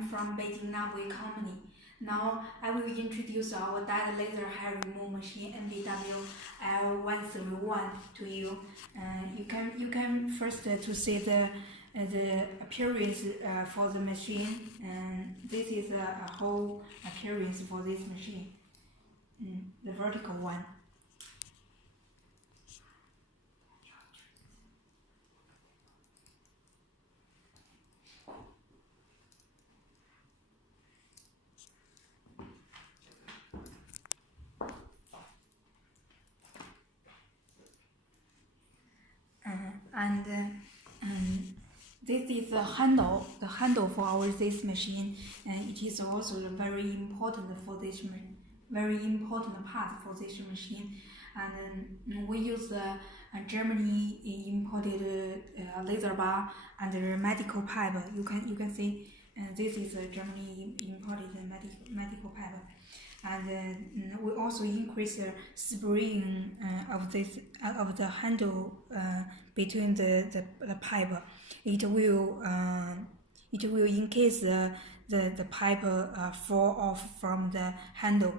I'm from Beijing Nabui Company. Now I will introduce our dye laser hair removal machine NBW L131 to you. You can first to see the appearance for the machine, and this is a whole appearance for this machine, the vertical one. This is the handle for our this machine, and it is also very important for this very important part for this machine. And we use the Germany imported laser bar and the medical pipe. You can see this is a Germany imported medical pipe. And we also increase the spring of the handle between the pipe. It will in case the pipe fall off from the handle.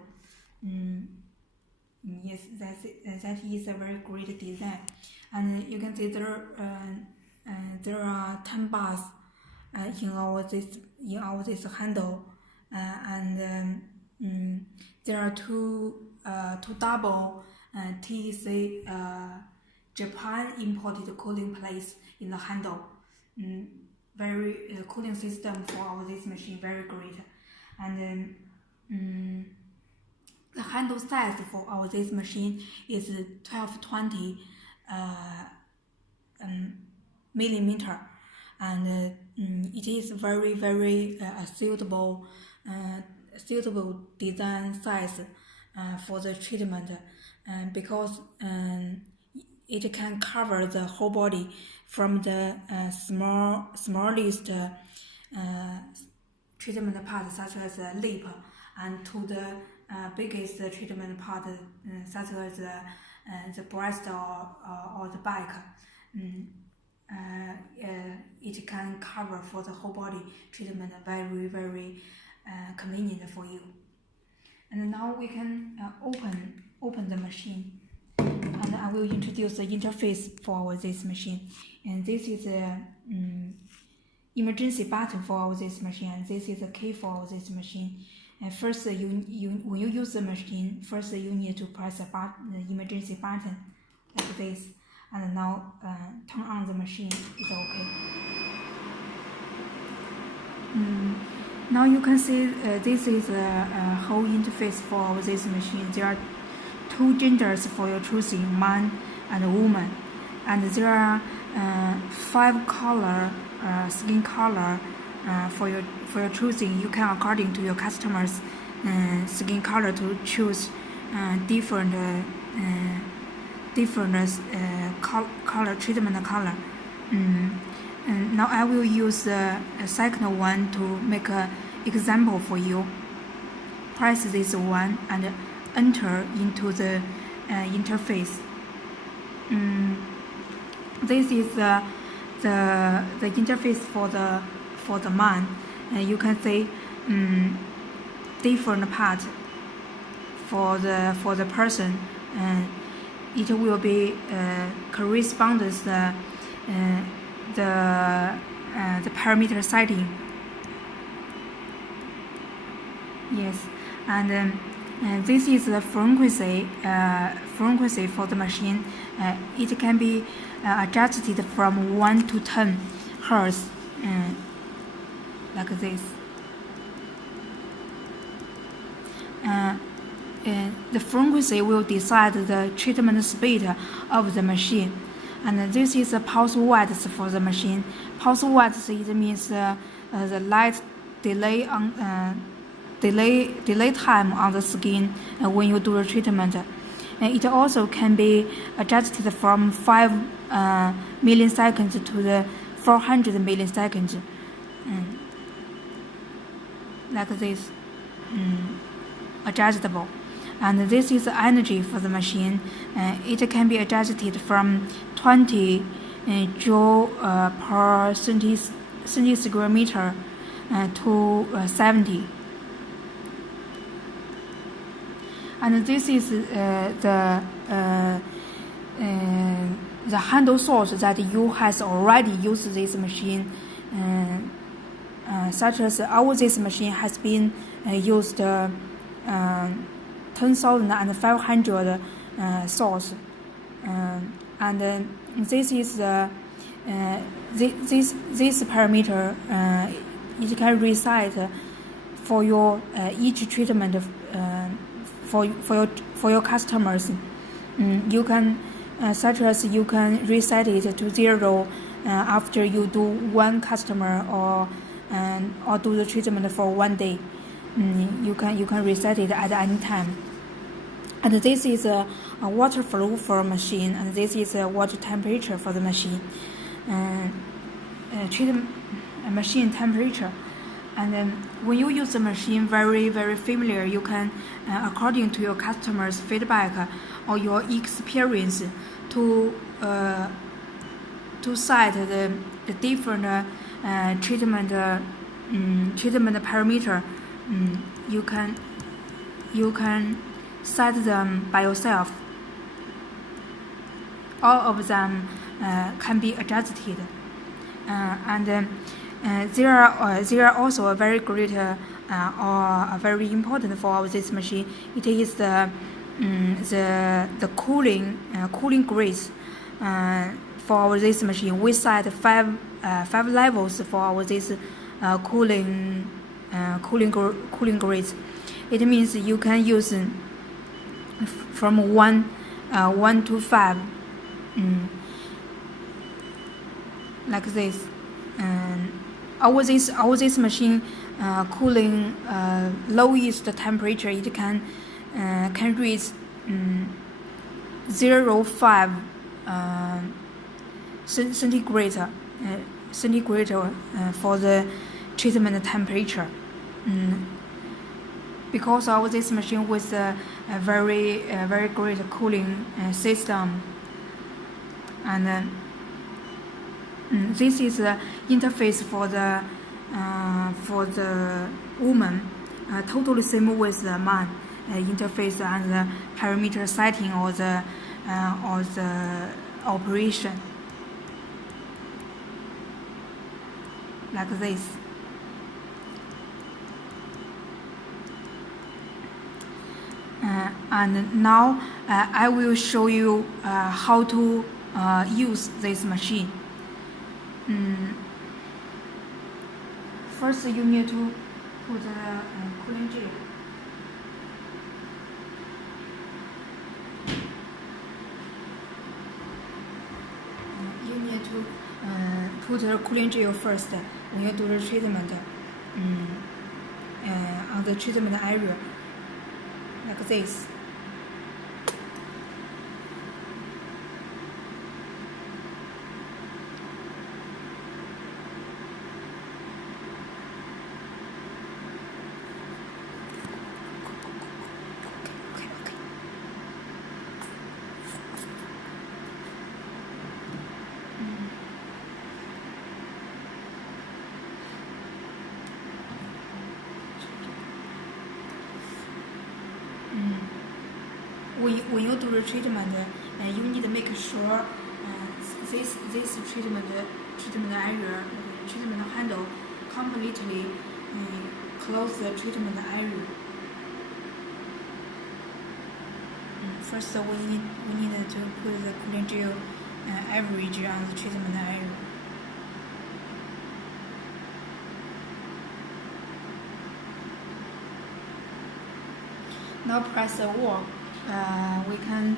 Yes, that is a very great design. And you can see there are 10 bars in our this handle, and there are two double TEC Japan imported cooling plates in the handle. Very cooling system for our this machine, very great. And the handle size for our this machine is 1220 millimeter, and it is very suitable design size for the treatment, because it can cover the whole body from the smallest treatment part such as the lip, and to the biggest treatment part such as the breast or the back. It can cover for the whole body treatment, very convenient for you. And now we can open the machine, and I will introduce the interface for this machine. And this is a emergency button for this machine, and this is a key for this machine. And first, when you use the machine, first you need to press the emergency button like this, and now turn on the machine. It's okay. Now you can see this is a whole interface for this machine. There are two genders for your choosing, man and woman, and there are 5 color skin color for your choosing. You can, according to your customers' skin color, to choose different color treatment color. And now I will use the second one to make an example for you. Press this one and enter into the interface. This is the interface for the man. You can see different part for the person. It will be corresponds the parameter setting. Yes, and this is the frequency for the machine. It can be adjusted from 1 to 10 hertz, like this. The frequency will decide the treatment speed of the machine. And this is the pulse width for the machine. Pulse width, it means the light delay time on the skin when you do the treatment. It also can be adjusted from 5 milliseconds to the 400 milliseconds, like this, adjustable. And this is the energy for the machine. It can be adjusted from 20 joule per centi square meter to 70. And this is the handle source that you has already used this machine, such as this machine has been used 10,500 source, and this is this parameter it can reset for your each treatment for your customers. You can such as you can reset it to 0 after you do one customer or do the treatment for 1 day. You can reset it at any time. And this is a water flow for a machine, and this is a water temperature for the machine. Machine temperature. And when you use the machine very, very familiar, you can, according to your customers' feedback or your experience, to set the different treatment parameter. You can set them by yourself. All of them can be adjusted, and there are also a very great or a very important for this machine. It is the cooling grades for this machine. We set five levels for this cooling grades. It means you can use from 1 to 5, like this. Our this machine cooling lowest temperature, it can reach 0.5 centigrade for the treatment temperature. Because of this machine with a very great cooling system, and this is the interface for the woman, totally same with the man interface and the parameter setting or the operation, like this. And now I will show you how to use this machine. First, you need to put the cooling gel. You need to put the cooling gel first when you do the treatment on the treatment area, like this. When you do the treatment, you need to make sure this treatment area, treatment handle completely close the treatment area. First, we need to put the cooling gel average on the treatment area. Now press the wall. We can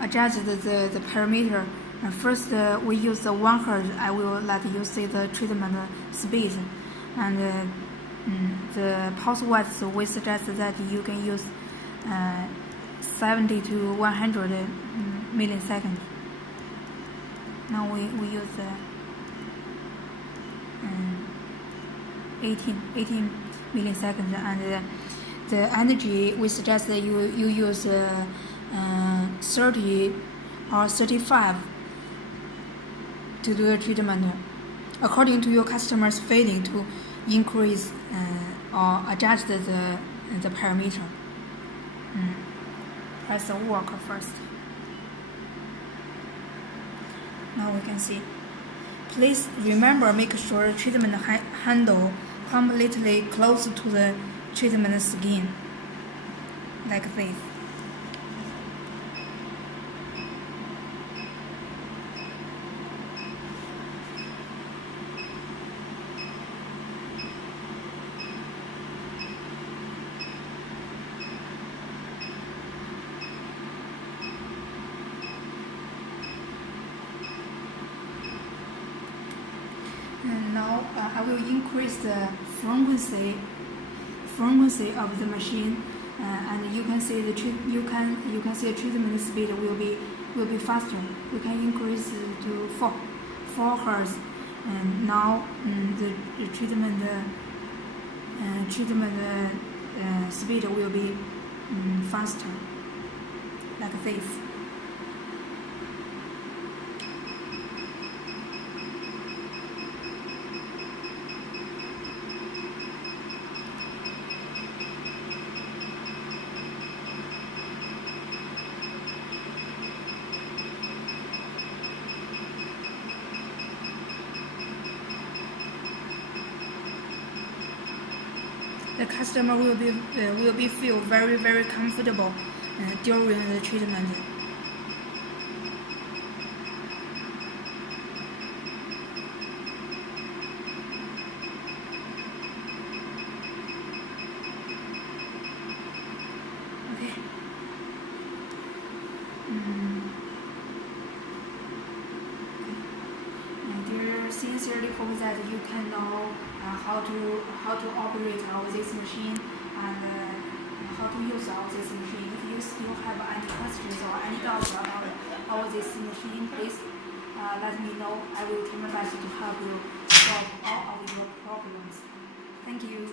adjust the parameter. First, we use the 1 Hz. I will let you see the treatment speed. And the pulse width, we suggest that you can use 70 to 100 milliseconds. Now we use 18 milliseconds, and the energy we suggest that you use 30 or 35 to do the treatment. according to your customer's feeling to increase or adjust the parameter. Press the work first. Now we can see. Please remember, make sure treatment handle completely close to the treatment skin, like this. And now I will increase the frequency of the machine, and you can see the treatment speed will be faster. You can increase to 4 hertz, and now the treatment speed will be faster, like this. The customer will be feel very comfortable during the treatment. Okay. Dear, sincerely hope that you can know how to operate all this machine and how to use all this machine. If you still have any questions or any doubts about all this machine, please let me know. I will try my best to help you solve all of your problems. Thank you.